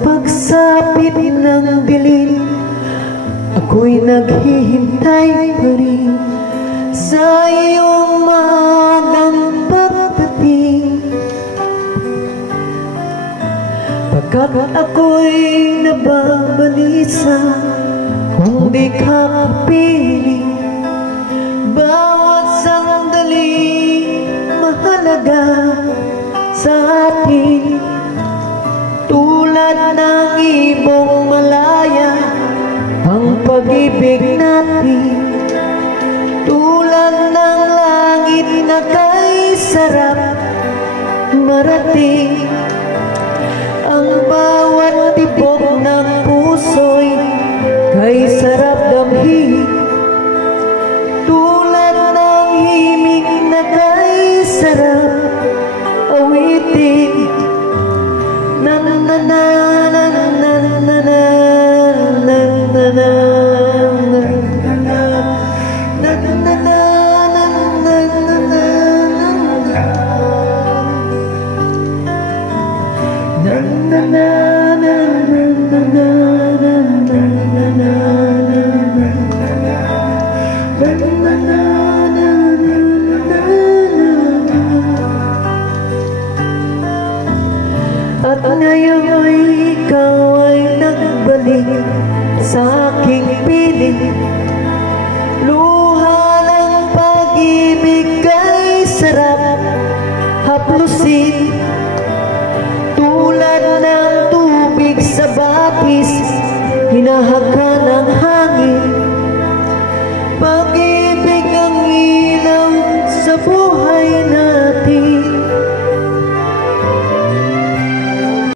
pagsapit ng dilim, ako'y naghihintay pa rin sa iyong maagang pagdating. Pagkat ako'y nababalisa kung di ka kapiling, bawat sandali mahalaga sa atin. Tulad ng ibong malaya ang pag-ibig natin, tulad ng langit na kay sarap marating. Ang bawat tibok ng puso'y kay sarap damhin, tulad ng himig na kay sarap awitin. Na na na na na na na na na na. At ngayon ikaw ay nagbalik sa aking piling, luha ng pag-ibig kay sarap haplusin. Tulad ng tubig sa batis, hinahaka ng hangin. Pag-ibig ang ilaw sa buhay na